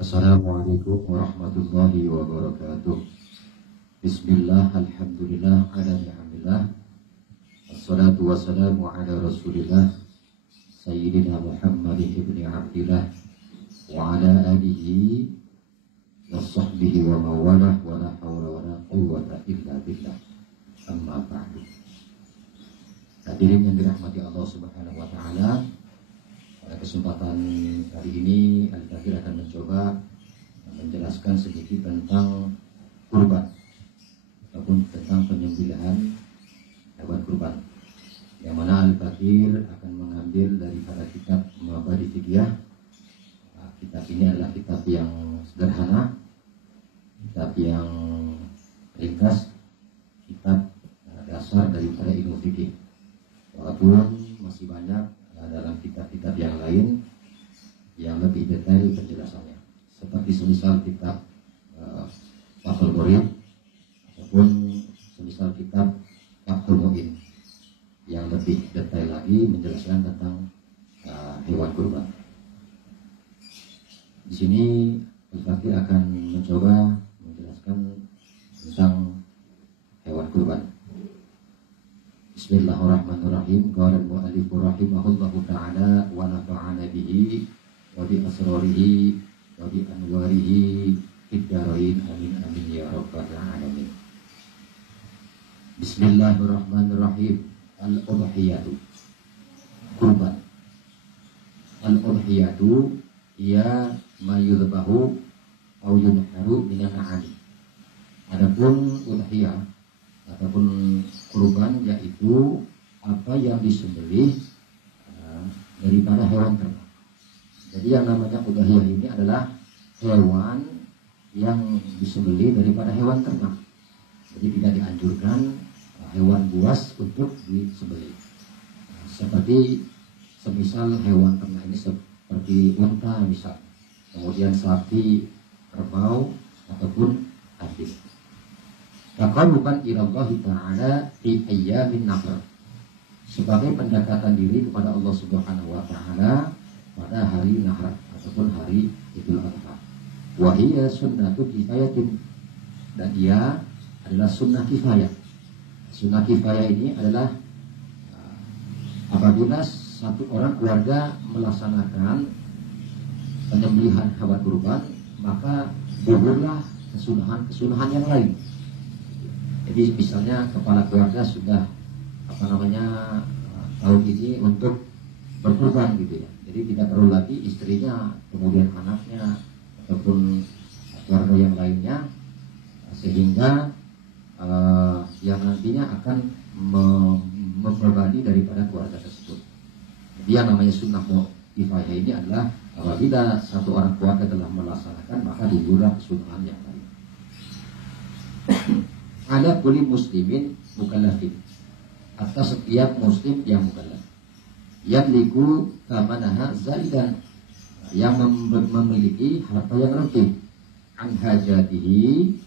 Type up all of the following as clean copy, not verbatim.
Assalamualaikum warahmatullahi wabarakatuh. Bismillah, alhamdulillah, ala ni'amillah. Assalatu wassalamu ala rasulillah Sayyidina Muhammad ibn Abdillah wa ala alihi wa sahbihi wa mawalah wa la hawla wa la quwwata illa billah. Amma ba'du. Hadirin yang dirahmati Allah Subhanahu wa taala, pada kesempatan kali ini Al-Fakir akan mencoba menjelaskan sedikit tentang kurban ataupun tentang penyembelihan hewan kurban, yang mana Al-Fakir akan mengambil daripada kitab Mabadi Fiqhiyah. Kitab ini adalah kitab yang sederhana, kitab yang ringkas, kitab dasar daripada ilmu fikih. Walaupun masih banyak dalam kitab-kitab yang lain yang lebih detail penjelasannya, seperti semisal kitab Fathul Qorib ataupun semisal kitab Fathul Mu'in yang lebih detail lagi menjelaskan tentang hewan kurban. Di sini Al-Fakir akan mencoba menjelaskan tentang hewan kurban. Bismillahirrahmanirrahim. Qala al-mu'allif rahimahullahu ta'ala wa nafa'ana bihi wa bi asrarihi wa bi anwarihi fid dharain amin amin ya rabbal alamin. Bismillahirrahmanirrahim. Al-udhiyatu, kurban. Al-udhiyatu ia ma yudhbahu aw yunharu minan na'am. Adapun udhiyah ataupun kurban yaitu apa yang disembelih daripada hewan ternak. Jadi yang namanya udhiyah ini adalah hewan yang disembelih daripada hewan ternak. Jadi tidak dianjurkan hewan buas untuk disembelih. Seperti semisal hewan ternak ini seperti unta misal, kemudian sapi, kerbau ataupun kambing. Taqarruban ila Allah Ta'ala fi ayyamin nahr, sebagai pendekatan diri kepada Allah Subhanahu wa taala pada hari nahr ataupun hari Idul Adha. Wa hiya sunnatu kifayatin, dan ia adalah sunnah kifayah. Sunnah kifayah ini adalah apabila satu orang keluarga melaksanakan penyembelihan hewan kurban, maka gugurlah kesunahan yang lain. Jadi misalnya kepala keluarga sudah tahun ini untuk berkurban gitu ya. Jadi tidak perlu lagi istrinya, kemudian anaknya ataupun keluarga yang lainnya, sehingga yang nantinya akan memberbani daripada keluarga tersebut. Jadi yang namanya sunnah kifayah ini adalah apabila satu orang keluarga telah melaksanakan, maka gugurlah kesunahan yang lain. Ala kulli muslimin mukallafin, atas setiap muslim yang mukallaf, yang liku kamanaha zaidan, yang memiliki harta yang lebih, an hajatihi,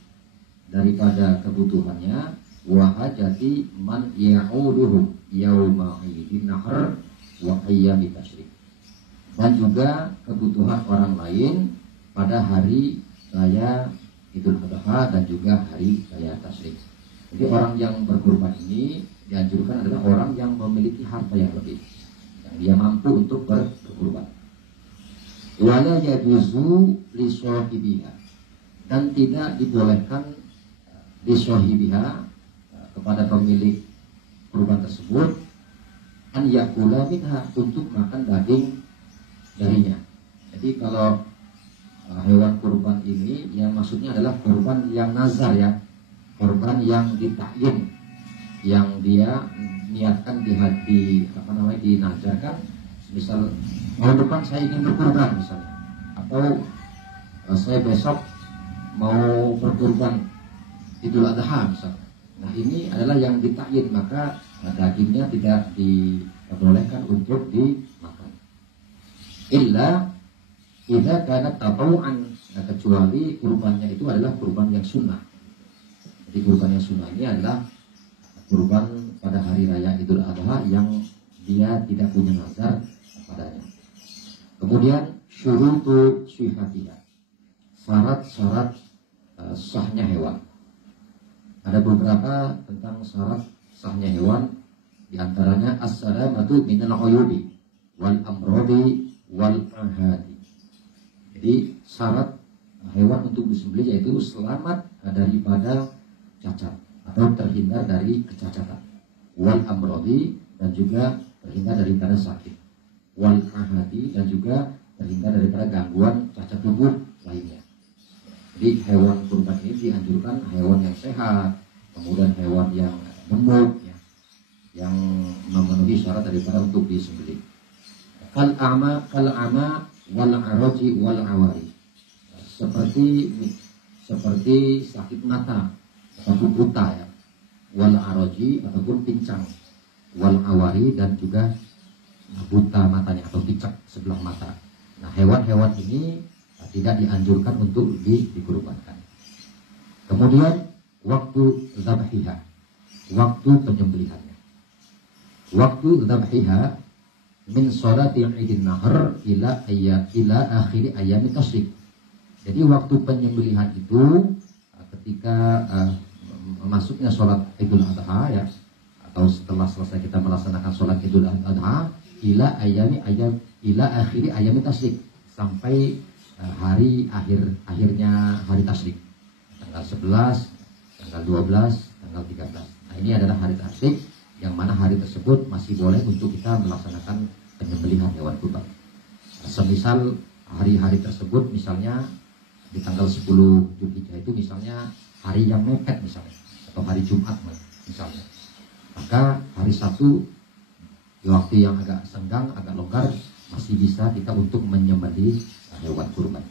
daripada kebutuhannya, wa hajati man ya'uduhu yauma idin nahr wa ayyami tasyrik, dan juga kebutuhan orang lain pada hari raya Idul Adha dan juga hari raya tasyrik. Jadi orang yang berkurban ini dianjurkan adalah orang yang memiliki harta yang lebih, yang dia mampu untuk berkurban. Wala yajuzu li sahibiha, dan tidak dibolehkan li sahibiha, kepada pemilik kurban tersebut, an yakula minha, untuk makan daging darinya. Jadi kalau hewan kurban ini yang maksudnya adalah kurban yang nazar ya, kurban yang ditakyin, yang dia niatkan dinazarkan. Misal tahun depan saya ingin berkurban misalnya, atau saya besok mau berkurban Idul Adha misalnya. Nah ini adalah yang ditakyin, maka dagingnya tidak diperbolehkan untuk dimakan. Illa idza kanat tatawu'an, kecuali kurbannya itu adalah kurban yang sunnah. Jadi kurban yang sunnah ini adalah kurban pada hari raya Idul Adha yang dia tidak punya nazar padanya. Kemudian syurutu syihatiha, syarat-syarat sahnya hewan. Ada beberapa tentang syarat sahnya hewan, di antaranya as-salamatu minal uyubi wal amrodi wal ahadi. Jadi syarat hewan untuk disembelih yaitu selamat daripada cacat atau terhindar dari kecacatan, wal amrodi, dan juga terhindar daripada sakit, wal ahadi, dan juga terhindar daripada gangguan cacat tubuh lainnya. Jadi hewan kurban ini dianjurkan hewan yang sehat, kemudian hewan yang gemuk, ya, yang memenuhi syarat daripada untuk disembelih. Kal ama wal araji wal awari. Seperti sakit mata ataupun buta, ya, wal araji ataupun pincang, wal awari, dan juga buta matanya atau picak sebelah mata. Nah, hewan-hewan ini tidak dianjurkan untuk dikurbankan. Kemudian waktu dzabhiha, waktu penyembelihannya. Waktu dzabhiha min sholati idin nahar ila akhir ayam tasyrik. Jadi waktu penyembelihan itu ketika masuknya sholat Idul Adha, ya, atau setelah selesai kita melaksanakan sholat Idul Adha ila akhiri ayam tasyrik, sampai hari akhirnya hari tasyrik, tanggal 11, tanggal 12, tanggal 13. Nah, ini adalah hari tasyrik, yang mana hari tersebut masih boleh untuk kita melaksanakan penyembelihan hewan kurban. Semisal hari-hari tersebut, misalnya di tanggal 10 Zulhijjah itu misalnya hari yang mepet misalnya, atau hari Jumat misalnya, maka hari Sabtu di waktu yang agak senggang, agak longgar, masih bisa kita untuk menyembelih hewan kurban.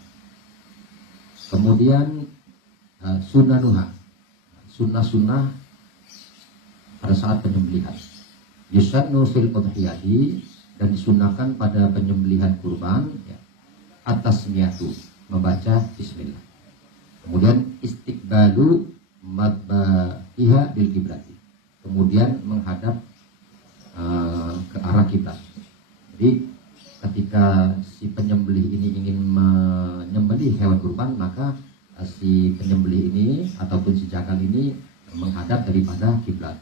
Kemudian sunanuha, sunnah-sunnah pada saat penyembelihan. Yusannu fil udhiyati, dan disunahkan pada penyembelihan kurban, ya, atas niatu, membaca bismillah. Kemudian istiqbalu madbahiha bil kiblati, kemudian menghadap ke arah kiblat. Jadi ketika si penyembelih ini ingin menyembelih hewan kurban, maka si penyembelih ini ataupun si jakal ini menghadap daripada kiblat.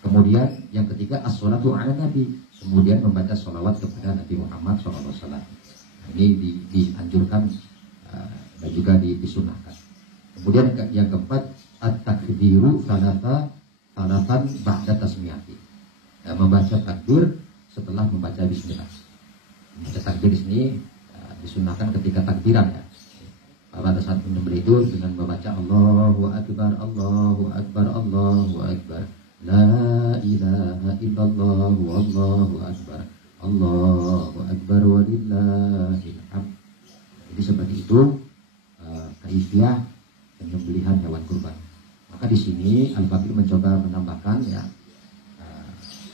Kemudian yang ketiga as-sholatu ala nabi, kemudian membaca sholawat kepada Nabi Muhammad SAW. Ini dianjurkan dan juga disunahkan. Kemudian yang keempat at-takbiru salatan ba'da tasmiyati, membaca takbir setelah membaca bismillah. Membaca takbir di sini disunahkan ketika takbiran, ya. Pada saat menyembelih itu dengan membaca Allahu Akbar, Allahu Akbar, Allahu Akbar, La ilaha illallah, Wallahu Akbar, Allahu Akbar, walillahil hamd. Jadi seperti itu kaifiah penyembelihan hewan kurban. Maka di sini Al-Fakir mencoba menambahkan, ya,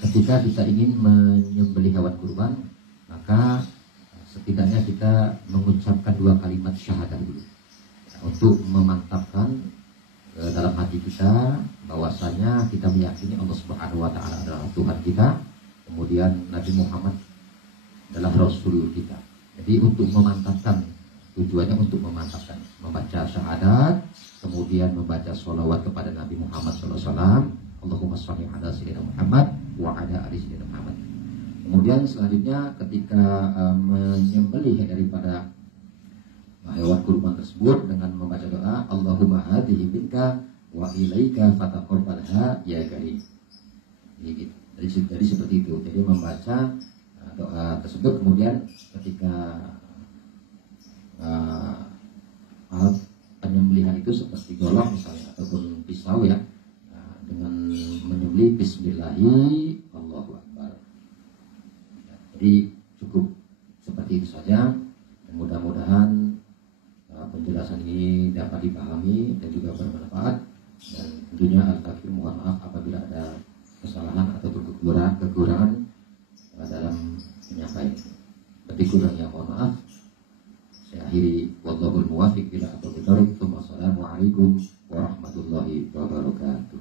ketika kita ingin menyembelih hewan kurban, maka setidaknya kita mengucapkan 2 kalimat syahadah dulu, ya, untuk memantapkan dalam hati kita bahwasanya kita meyakini Allah Subhanahu wa taala adalah Tuhan kita, kemudian Nabi Muhammad adalah Rasul kita. Jadi untuk memantapkan, tujuannya untuk memantapkan, membaca syahadat, kemudian membaca sholawat kepada Nabi Muhammad SAW, Allahumma sholli ala sayyidina Muhammad wa ala ali sayyidina Muhammad. Kemudian selanjutnya ketika menyembelih daripada hewan kurban tersebut dengan membaca doa Allahumma hadhihi minka wa ilaika fataqabbalha ya karim. Jadi seperti itu. Jadi membaca doa tersebut, kemudian ketika alat penyembelihan itu seperti golok misalnya ataupun pisau, ya, dengan menyembelih bismillahi Allahu Akbar. Jadi cukup seperti itu saja. Mudah-mudahan penjelasan ini dapat dipahami dan juga bermanfaat, dan tentunya Al-Fakir mohon maaf apabila ada kesalahan atau kekurangan dalam penyampaian. Tapi kurangnya mohon maaf. Saya akhiri, wallahul muwaffiq ila aqwamit thoriq. Wassalamualaikum warahmatullahi wabarakatuh.